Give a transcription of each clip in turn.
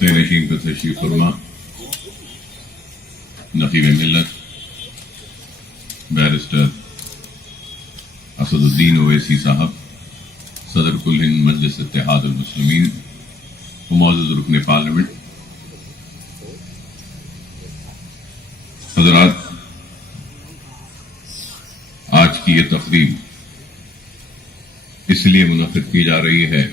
سے نشین پر تشریف فرما نقیب ملت بیرسٹر اسد الدین اویسی صاحب، صدر کل ہند مجلس اتحاد المسلمین و معزز رکن پارلیمنٹ، حضرات، آج کی یہ تقریب اس لیے منعقد کی جا رہی ہے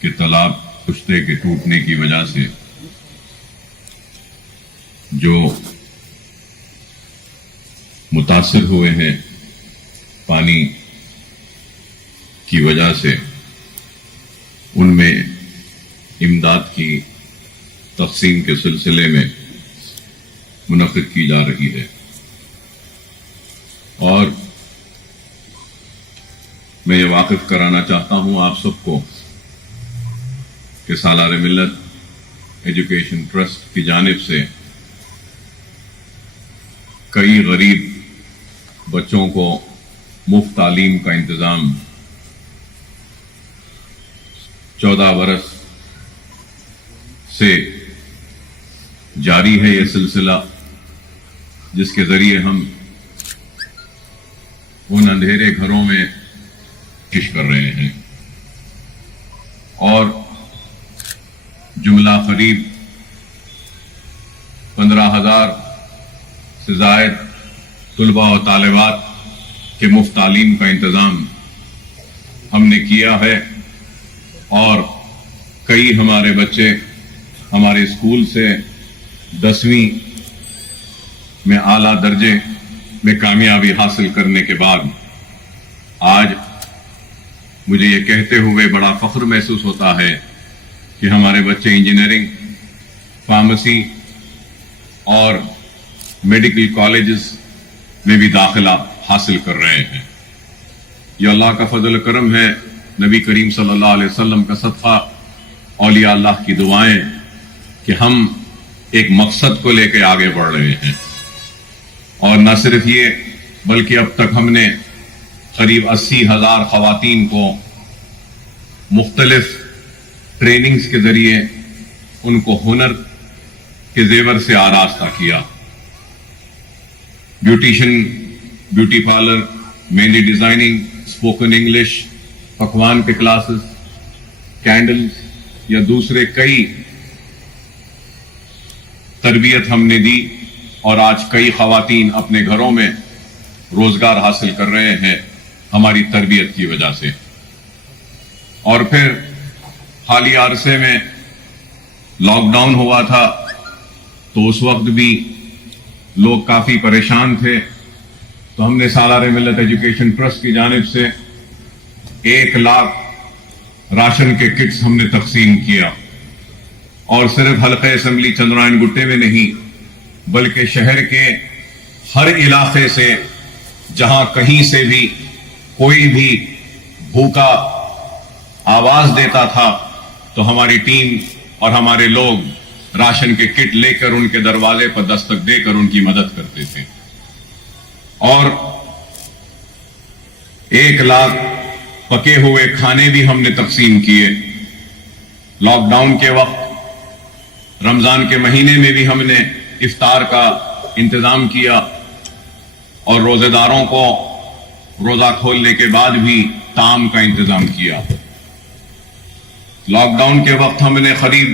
کہ تالاب کشتے کے ٹوٹنے کی وجہ سے جو متاثر ہوئے ہیں پانی کی وجہ سے، ان میں امداد کی تقسیم کے سلسلے میں منعقد کی جا رہی ہے۔ اور میں یہ واقف کرانا چاہتا ہوں آپ سب کو کہ سالار ملت ایجوکیشن ٹرسٹ کی جانب سے کئی غریب بچوں کو مفت تعلیم کا انتظام 14 برس سے جاری ہے، یہ سلسلہ جس کے ذریعے ہم ان اندھیرے گھروں میں کش کر رہے ہیں، اور جملہ قریب 15,000 سے زائد طلباء و طالبات کے مفت تعلیم کا انتظام ہم نے کیا ہے، اور کئی ہمارے بچے ہمارے اسکول سے 10ویں میں اعلیٰ درجے میں کامیابی حاصل کرنے کے بعد آج مجھے یہ کہتے ہوئے بڑا فخر محسوس ہوتا ہے کہ ہمارے بچے انجینئرنگ، فارمیسی اور میڈیکل کالجز میں بھی داخلہ حاصل کر رہے ہیں۔ یہ اللہ کا فضل و کرم ہے، نبی کریم صلی اللہ علیہ وسلم کا صدقہ، اولیاء اللہ کی دعائیں کہ ہم ایک مقصد کو لے کے آگے بڑھ رہے ہیں۔ اور نہ صرف یہ بلکہ اب تک ہم نے قریب 80,000 خواتین کو مختلف ٹریننگز کے ذریعے ان کو ہنر کے زیور سے آراستہ کیا۔ بیوٹیشن، بیوٹی پارلر، مہندی ڈیزائننگ، اسپوکن انگلش، پکوان کے کلاسز، کینڈلز یا دوسرے کئی تربیت ہم نے دی، اور آج کئی خواتین اپنے گھروں میں روزگار حاصل کر رہے ہیں ہماری تربیت کی وجہ سے۔ اور پھر حالیہ عرصے میں لاک ڈاؤن ہوا تھا تو اس وقت بھی لوگ کافی پریشان تھے، تو ہم نے سالار ملت ایجوکیشن ٹرسٹ کی جانب سے 1 لاکھ راشن کے کٹس ہم نے تقسیم کیا، اور صرف حلقہ اسمبلی چندرائن گٹے میں نہیں بلکہ شہر کے ہر علاقے سے جہاں کہیں سے بھی کوئی بھی بھوکا آواز دیتا تھا تو ہماری ٹیم اور ہمارے لوگ راشن کے کٹ لے کر ان کے دروازے پر دستک دے کر ان کی مدد کرتے تھے۔ اور 1 لاکھ پکے ہوئے کھانے بھی ہم نے تقسیم کیے۔ لاک ڈاؤن کے وقت رمضان کے مہینے میں بھی ہم نے افطار کا انتظام کیا، اور روزے داروں کو روزہ کھولنے کے بعد بھی طعام کا انتظام کیا۔ لاک ڈاؤن کے وقت ہم نے قریب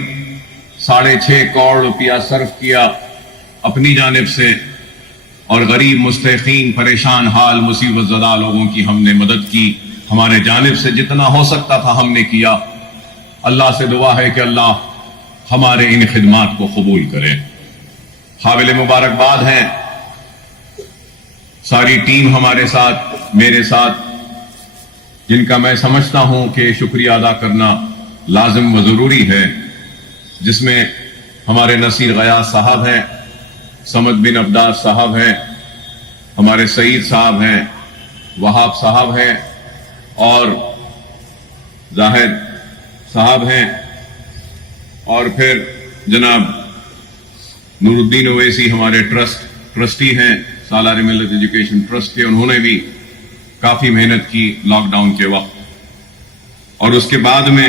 6.5 کروڑ روپیہ صرف کیا اپنی جانب سے، اور غریب، مستحقین، پریشان حال، مصیبت زدہ لوگوں کی ہم نے مدد کی۔ ہمارے جانب سے جتنا ہو سکتا تھا ہم نے کیا۔ اللہ سے دعا ہے کہ اللہ ہمارے ان خدمات کو قبول کرے۔ قابل مبارکباد ہیں ساری ٹیم ہمارے ساتھ، میرے ساتھ، جن کا میں سمجھتا ہوں کہ شکریہ ادا کرنا لازم و ضروری ہے، جس میں ہمارے نصیر غیاث صاحب ہیں، سمد بن عبداس صاحب ہیں، ہمارے سعید صاحب ہیں، وہاب صاحب ہیں، اور زاہد صاحب ہیں، اور پھر جناب نور الدین اویسی ہمارے ٹرسٹی ہیں سالار ملت ایجوکیشن ٹرسٹ کے۔ انہوں نے بھی کافی محنت کی لاک ڈاؤن کے وقت، اور اس کے بعد میں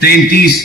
33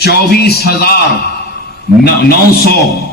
24,900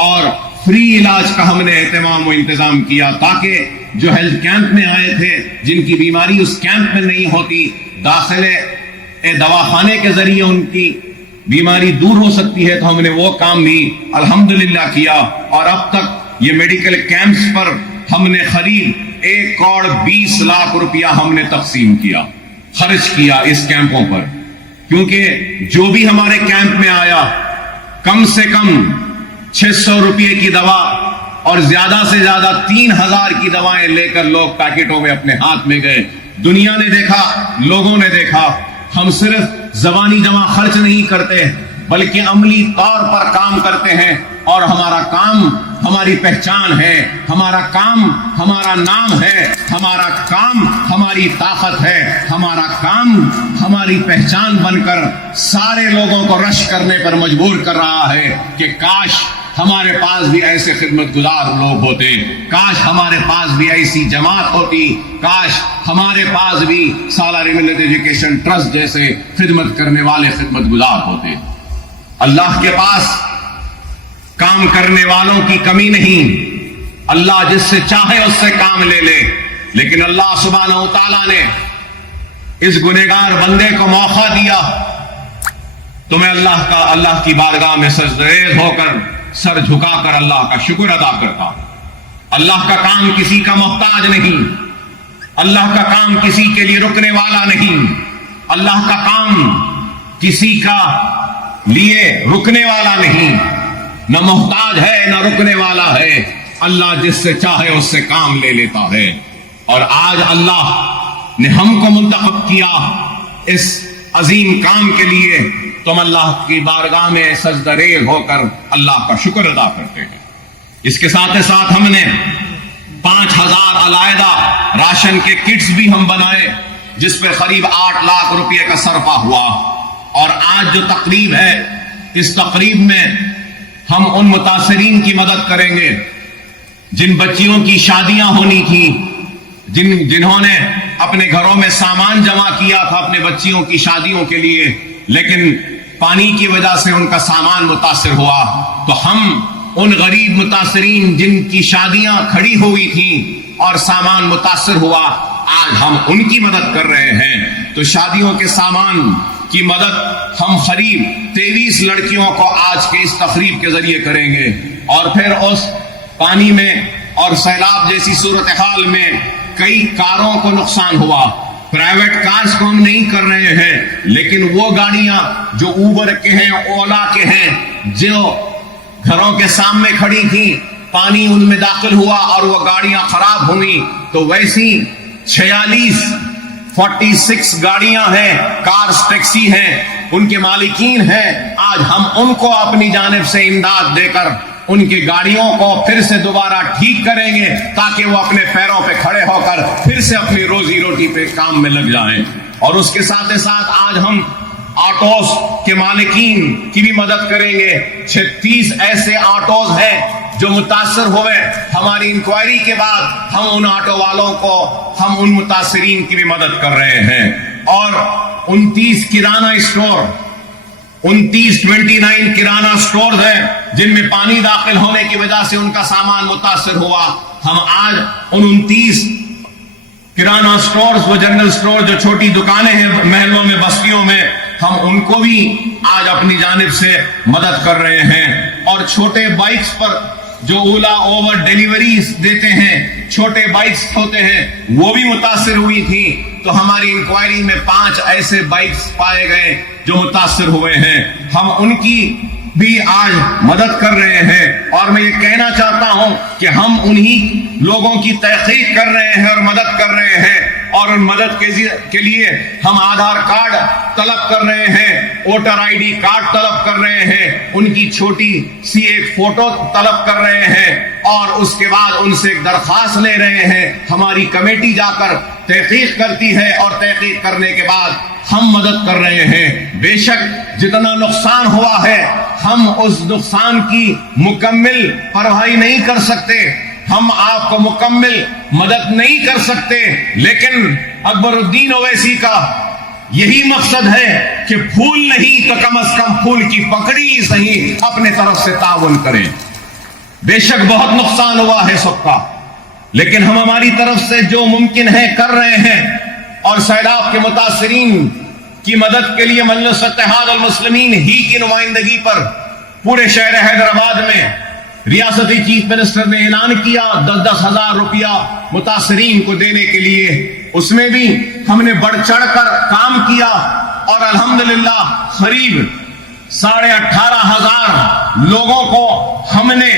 اور فری علاج کا ہم نے اہتمام و انتظام کیا تاکہ جو ہیلتھ کیمپ میں آئے تھے جن کی بیماری اس کیمپ میں نہیں ہوتی، داخلے دواخانے کے ذریعے ان کی بیماری دور ہو سکتی ہے، تو ہم نے وہ کام بھی الحمدللہ کیا. اور اب تک یہ میڈیکل کیمپس پر ہم نے قریب 1,20,00,000 روپیہ ہم نے تقسیم کیا، خرچ کیا اس کیمپوں پر. کیونکہ جو بھی ہمارے کیمپ میں آیا کم سے کم 600 روپے کی دوا اور زیادہ سے زیادہ 3,000 کی دوائیں لے کر لوگ پیکٹوں میں اپنے ہاتھ میں گئے. دنیا نے دیکھا، لوگوں نے دیکھا، ہم صرف زبانی جمع خرچ نہیں کرتے بلکہ عملی طور پر کام کرتے ہیں. اور ہمارا کام ہماری پہچان ہے، ہمارا کام ہمارا نام ہے، ہمارا کام ہماری طاقت ہے، ہمارا کام ہماری پہچان بن کر سارے لوگوں کو رش کرنے پر مجبور کر رہا ہے کہ کاش ہمارے پاس بھی ایسے خدمت گزار لوگ ہوتے، کاش ہمارے پاس بھی ایسی جماعت ہوتی، کاش ہمارے پاس بھی سالار ملت ایجوکیشن ٹرسٹ جیسے خدمت کرنے والے خدمت گزار ہوتے. اللہ کے پاس کام کرنے والوں کی کمی نہیں. اللہ جس سے چاہے اس سے کام لے لے، لیکن اللہ سبحانہ و تعالیٰ نے اس گنہگار بندے کو موقع دیا تو میں اللہ کی بارگاہ میں سجدریز ہو کر سر جھکا کر اللہ کا شکر ادا کرتا. اللہ کا کام کسی کا محتاج نہیں، اللہ کا کام کسی کے لیے رکنے والا نہیں، اللہ کا کام کسی کا لیے رکنے والا نہیں، نہ محتاج ہے نہ رکنے والا ہے. اللہ جس سے چاہے اس سے کام لے لیتا ہے. اور آج اللہ نے ہم کو منتخب کیا اس عظیم کام کے لیے، تو ہم اللہ کی بارگاہ میں سجدریز ہو کر اللہ کا شکر ادا کرتے ہیں. اس کے ساتھ ساتھ ہم نے 5,000 علیحدہ راشن کے کٹس بھی ہم بنائے جس پہ قریب 8 لاکھ روپے کا صرفہ ہوا. اور آج جو تقریب ہے، اس تقریب میں ہم ان متاثرین کی مدد کریں گے جن بچیوں کی شادیاں ہونی تھی، جنہوں نے اپنے گھروں میں سامان جمع کیا تھا اپنے بچیوں کی شادیوں کے لیے، لیکن پانی کی وجہ سے ان کا سامان متاثر ہوا. تو ہم ان غریب متاثرین جن کی شادیاں کھڑی ہوئی تھیں اور سامان متاثر ہوا، آج ہم ان کی مدد کر رہے ہیں. تو شادیوں کے سامان کی مدد ہم قریب 23 لڑکیوں کو آج کے اس تقریب کے ذریعے کریں گے. اور پھر اس پانی میں اور سیلاب جیسی صورتحال میں کئی کاروں کو نقصان ہوا. پرائیویٹ کارز کو ہم نہیں کر رہے ہیں، لیکن وہ گاڑیاں جو اوبر کے ہیں، اولا کے ہیں، جو گھروں کے سامنے کھڑی تھیں، پانی ان میں داخل ہوا اور وہ گاڑیاں خراب ہوئی. تو ویسی 46 گاڑیاں ہیں، کارز ٹیکسی ہیں، ان کے مالکین ہیں. آج ہم ان کو اپنی جانب سے امداد دے کر ان کی گاڑیوں کو پھر سے دوبارہ ٹھیک کریں گے تاکہ وہ اپنے پیروں پہ کھڑے ہو کر پھر سے اپنی روزی روٹی پہ کام میں لگ جائیں. اور اس کے ساتھ ساتھ آج ہم آٹوز کے مالکین کی بھی مدد کریں گے. 36 ایسے آٹوز ہیں جو متاثر ہوئے. ہماری انکوائری کے بعد ہم ان آٹو والوں کو، ہم ان متاثرین کی بھی مدد کر رہے ہیں. اور 29 کرانہ اسٹور، 29 کرانہ اسٹورز ہیں جن میں پانی داخل ہونے کی وجہ سے ان کا سامان متاثر ہوا. ہم آج ان 29 کرانہ اسٹورز، وہ جنرل اسٹور جو چھوٹی دکانیں ہیں محلوں میں، بستیوں میں، ہم ان کو بھی آج اپنی جانب سے مدد کر رہے ہیں. اور چھوٹے بائکس پر جو اولا اوور ڈیلیوریز دیتے ہیں، چھوٹے بائکس ہوتے ہیں، وہ بھی متاثر ہوئی تھی. تو ہماری انکوائری میں 5 ایسے بائکس پائے گئے جو متاثر ہوئے ہیں. ہم ان کی بھی آج مدد کر رہے ہیں. اور میں یہ کہنا چاہتا ہوں کہ ہم انہی لوگوں کی تحقیق کر رہے ہیں اور مدد کر رہے ہیں. اور ان مدد کے لیے ہم آدھار کارڈ طلب کر رہے ہیں، ووٹر آئی ڈی کارڈ طلب کر رہے ہیں، ان کی چھوٹی سی ایک فوٹو طلب کر رہے ہیں، اور اس کے بعد ان سے ایک درخواست لے رہے ہیں. ہماری کمیٹی جا کر تحقیق کرتی ہے اور تحقیق کرنے کے بعد ہم مدد کر رہے ہیں. بے شک جتنا نقصان ہوا ہے ہم اس نقصان کی مکمل بھرپائی نہیں کر سکتے، ہم آپ کو مکمل مدد نہیں کر سکتے، لیکن اکبر الدین اویسی کا یہی مقصد ہے کہ پھول نہیں تو کم از کم پھول کی پکڑی ہی صحیح اپنے طرف سے تعاون کریں. بے شک بہت نقصان ہوا ہے سب کا، لیکن ہم ہماری طرف سے جو ممکن ہے کر رہے ہیں، اور سیلاب کے متاثرین کی مدد کے لیے مجلس اتحاد المسلمین ہی کی نمائندگی پر پورے شہر حیدرآباد میں ریاستی چیف منسٹر نے اعلان کیا 10,000 روپیہ متاثرین کو دینے کے لیے۔ اس میں بھی ہم نے بڑھ چڑھ کر کام کیا، اور الحمدللہ قریب 18,500 لوگوں کو ہم نے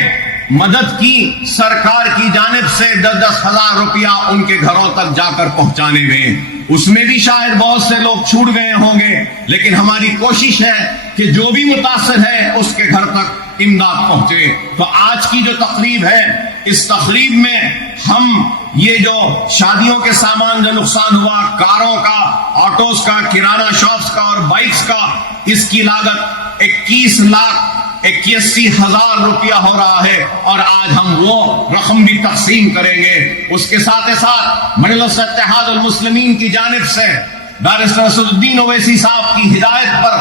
مدد کی، سرکار کی جانب سے 10,000 روپیہ ان کے گھروں تک جا کر پہنچانے گئے۔ اس میں بھی شاید بہت سے لوگ چھوٹ گئے ہوں گے، لیکن ہماری کوشش ہے کہ جو بھی متاثر ہے اس کے گھر تک امداد پہنچے۔ تو آج کی جو تقریب ہے، اس تقریب میں ہم یہ جو شادیوں کے سامان جو نقصان ہوا، کاروں کا، آٹوز کا، کرانہ شاپس کا اور بائکس کا، اس کی لاگت 21,81,000 روپیہ ہو رہا ہے، اور آج ہم وہ رقم بھی تقسیم کریں گے۔ اس کے ساتھ ساتھ مجلس اتحاد المسلمین کی جانب سے بیرسٹر اسد الدین اویسی صاحب کی ہدایت پر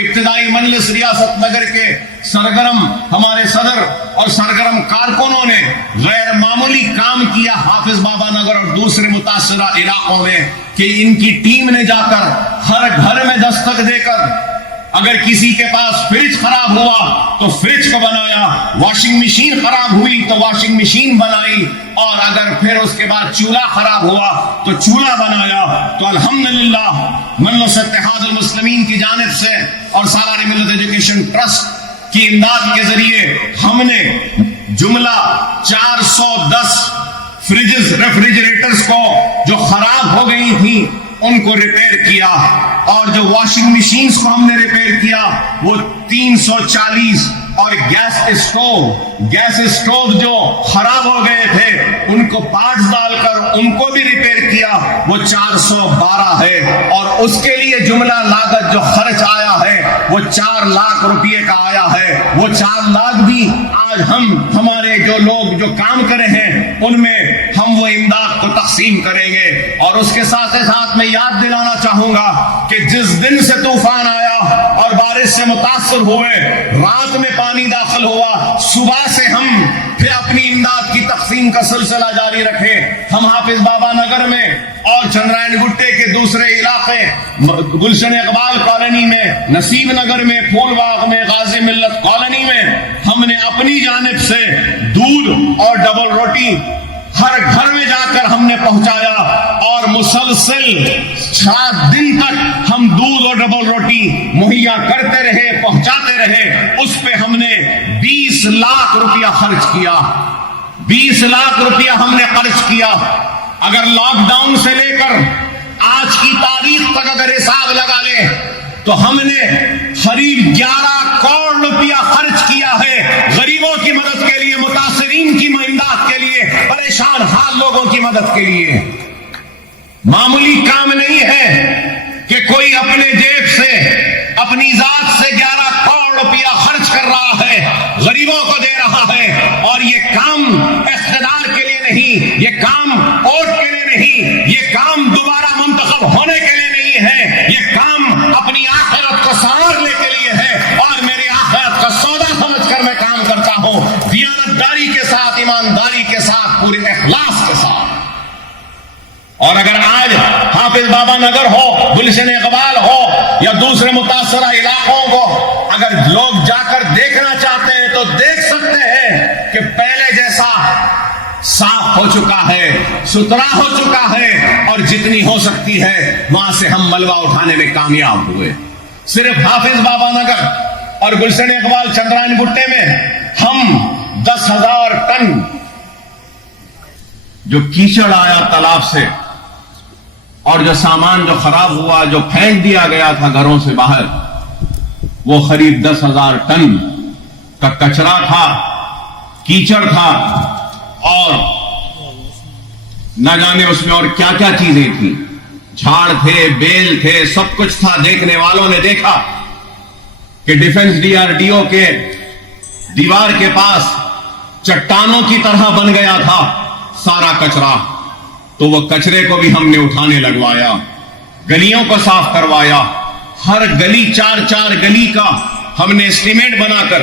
ابتدائی مجلس ریاست نگر کے سرگرم ہمارے صدر اور سرگرم کارکنوں نے غیر معمولی کام کیا حافظ بابا نگر اور دوسرے متاثرہ علاقوں میں، کہ ان کی ٹیم نے جا کر ہر گھر میں دستک دے کر، اگر کسی کے پاس فریج خراب ہوا تو فریج کو بنایا، واشنگ مشین خراب ہوئی تو واشنگ مشین بنائی، اور اگر پھر اس کے بعد چولہا خراب ہوا تو چولہا بنایا۔ تو الحمدللہ مجلس اتحاد المسلمین کی جانب سے اور سالار ملت ایجوکیشن ٹرسٹ کی امداد کے ذریعے ہم نے جملہ 410 فریجز، ریفریجریٹرز کو جو خراب ہو گئی تھیں ان کو ریپیئر کیا، اور جو واشنگ مشینز کو ہم نے ریپیئر کیا وہ 340، اور گیس اسٹوو جو خراب ہو گئے تھے ان کو پارٹس ڈال کر ان کو بھی ریپیئر کیا، وہ 412 ہے، اور اس کے لیے جملہ لاگت جو خرچ آیا ہے وہ 4 لاکھ روپئے کا آیا ہے۔ وہ 4 لاکھ بھی آج ہمارے جو لوگ جو کام کرے ہیں ان میں ہم وہ امداد کو تقسیم کریں گے۔ اور اس کے ساتھ ساتھ میں یاد دلانا چاہوں گا کہ جس دن سے طوفان آیا اور بارش سے متاثر ہوئے، رات میں پانی داخل ہوا، صبح سے ہم پھر اپنی امداد کی تقسیم کا سلسلہ جاری رکھے۔ ہم حافظ بابا نگر میں اور چندرائن گٹے کے دوسرے علاقے، گلشن اقبال کالونی میں، نصیب نگر میں، پھول باغ میں، غازی ملت کالونی میں ہم نے اپنی جانب سے دودھ اور ڈبل روٹی ہر گھر میں جا کر ہم نے پہنچایا، اور مسلسل 7 دن تک ہم دودھ اور ڈبل روٹی مہیا کرتے رہے، پہنچاتے رہے۔ اس پہ ہم نے 20 لاکھ روپیہ خرچ کیا، 20 لاکھ روپیہ ہم نے خرچ کیا۔ اگر لاک ڈاؤن سے لے کر آج کی تاریخ تک اگر حساب لگا لیں تو ہم نے قریب 11 کروڑ روپیہ خرچ کیا ہے غریبوں کی مدد کے لیے، متاثرین کی امداد کے لیے، پریشان حال لوگوں کی مدد کے لیے۔ معمولی کام نہیں ہے کہ کوئی اپنے جیب سے، اپنی ذات سے 11 کروڑ روپیہ خرچ کر رہا ہے، غریبوں کو دے رہا ہے، اور یہ کام اقتدار کے لیے نہیں، یہ کام ووٹ کے لیے نہیں، یہ کام دوبارہ منتخب ہونے کے لیے نہیں ہے، یہ کام اپنی آخرت کو سنوارنے کے لیے ہے، اور میری آخرت کا سودا سمجھ کر میں کام کرتا ہوں، دیانتداری کے ساتھ، ایمانداری کے ساتھ، پورے اخلاص کے ساتھ۔ اور اگر آج حافظ بابا نگر ہو، گلشن اقبال ہو یا دوسرے متاثرہ علاقوں کو اگر لوگ جا کر دیکھنا چاہتے ہیں تو دیکھ سکتے ہیں کہ پہلے جیسا صاف ہو چکا ہے، ستھرا ہو چکا ہے، اور جتنی ہو سکتی ہے وہاں سے ہم ملبہ اٹھانے میں کامیاب ہوئے۔ صرف حافظ بابا نگر اور گلشن اقبال چندرائن گٹے میں ہم 10,000 ٹن جو کیچڑ آیا تالاب سے، اور جو سامان جو خراب ہوا، جو پھینک دیا گیا تھا گھروں سے باہر، وہ قریب 10,000 ٹن کا کچرا تھا، کیچڑ تھا، اور نہ جانے اس میں اور کیا کیا چیزیں تھیں، جھاڑ تھے، بیل تھے، سب کچھ تھا۔ دیکھنے والوں نے دیکھا کہ ڈیفنس DRDO کے دیوار کے پاس چٹانوں کی طرح بن گیا تھا سارا کچرا، تو وہ کچرے کو بھی ہم نے اٹھانے لگوایا، گلیوں کو صاف کروایا، ہر گلی 4 گلی کا ہم نے اسٹیمیٹ بنا کر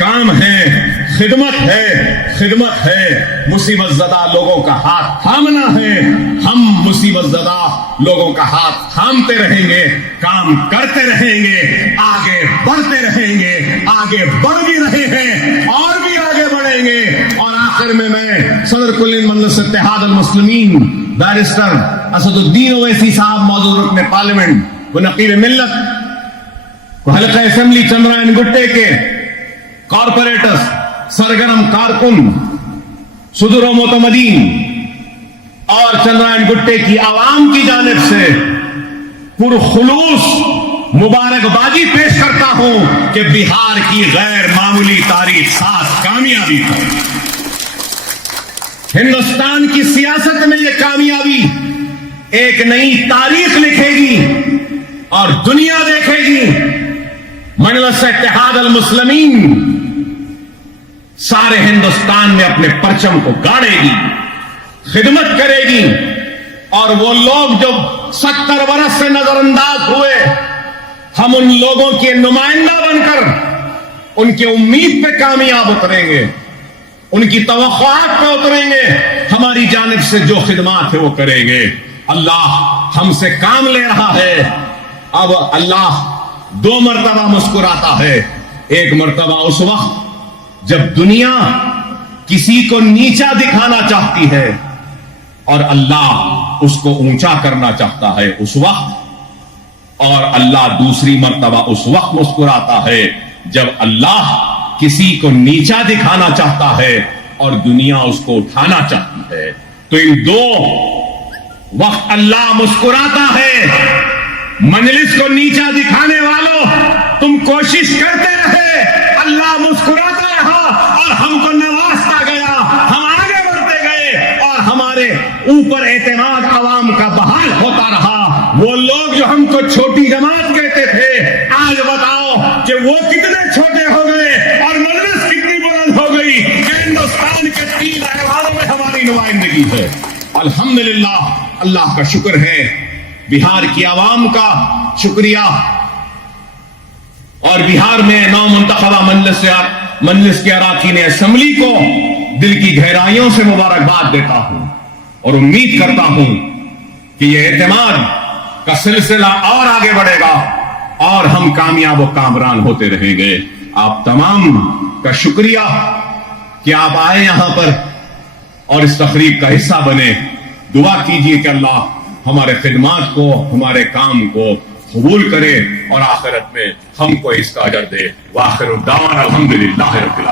کام ہے، خدمت ہے، مصیبت زدہ لوگوں کا ہاتھ تھامنا ہے. ہم مصیبت زدہ لوگوں کا ہاتھ تھامتے رہیں گے، کام کرتے رہیں گے، آگے بڑھتے رہیں گے، آگے بڑھ بھی رہے ہیں اور بھی آگے بڑھیں گے. اور آخر میں صدر کل مجلس اتحاد المسلمین بیرسٹر اسد الدین اویسی صاحب، موجود رکن پارلیمنٹ و نقیب ملت، حلقہ اسمبلی چندرائن گٹے کے کارپوریٹرز، سرگرم کارکن، صدور و معتمدین اور چندرائن گٹے کی عوام کی جانب سے پرخلوص مبارکبادی پیش کرتا ہوں کہ بہار کی غیر معمولی تاریخ ساتھ کامیابی پر ہندوستان کی سیاست میں یہ کامیابی ایک نئی تاریخ لکھے گی اور دنیا دیکھے گی. مجلس اتحاد المسلمین سارے ہندوستان میں اپنے پرچم کو گاڑے گی، خدمت کرے گی، اور وہ لوگ جو 70 برس سے نظر انداز ہوئے، ہم ان لوگوں کے نمائندہ بن کر ان کی امید پہ کامیاب اتریں گے، ان کی توقعات پہ اتریں گے، ہماری جانب سے جو خدمات ہے وہ کریں گے. اللہ ہم سے کام لے رہا ہے. اب اللہ 2 مرتبہ مسکراتا ہے. ایک مرتبہ اس وقت جب دنیا کسی کو نیچا دکھانا چاہتی ہے اور اللہ اس کو اونچا کرنا چاہتا ہے اس وقت. اور اللہ دوسری مرتبہ اس وقت مسکراتا ہے جب اللہ کسی کو نیچا دکھانا چاہتا ہے اور دنیا اس کو اٹھانا چاہتی ہے. تو ان 2 وقت اللہ مسکراتا ہے. مجلس کو نیچا دکھانے والوں، تم کوشش کرتے رہے، اللہ مسکراتا رہا اور ہم کو نوازتا گیا، ہم آگے بڑھتے گئے اور ہمارے اوپر اعتماد عوام کا بحال ہوتا رہا. وہ لوگ جو ہم کو چھوٹی جماعت کہتے تھے، آج بتاؤ کہ وہ کتنے چھوٹے ہو گئے اور مجلس کتنی بلند ہو گئی کہ ہندوستان کے 3 ایوانوں میں ہماری نمائندگی ہے. الحمدللہ، اللہ کا شکر ہے، بہار کی عوام کا شکریہ، اور بہار میں نو منتخبہ مجلس کے اراکین اسمبلی کو دل کی گہرائیوں سے مبارکباد دیتا ہوں اور امید کرتا ہوں کہ یہ اعتماد کا سلسلہ اور آگے بڑھے گا اور ہم کامیاب و کامران ہوتے رہیں گے. آپ تمام کا شکریہ کہ آپ آئے یہاں پر اور اس تقریب کا حصہ بنے. دعا کیجئے کہ اللہ ہمارے خدمات کو، ہمارے کام کو قبول کرے اور آخرت میں ہم کو اس کا اجر دے. وآخر الدعوانا الحمدللہ رب العالمین.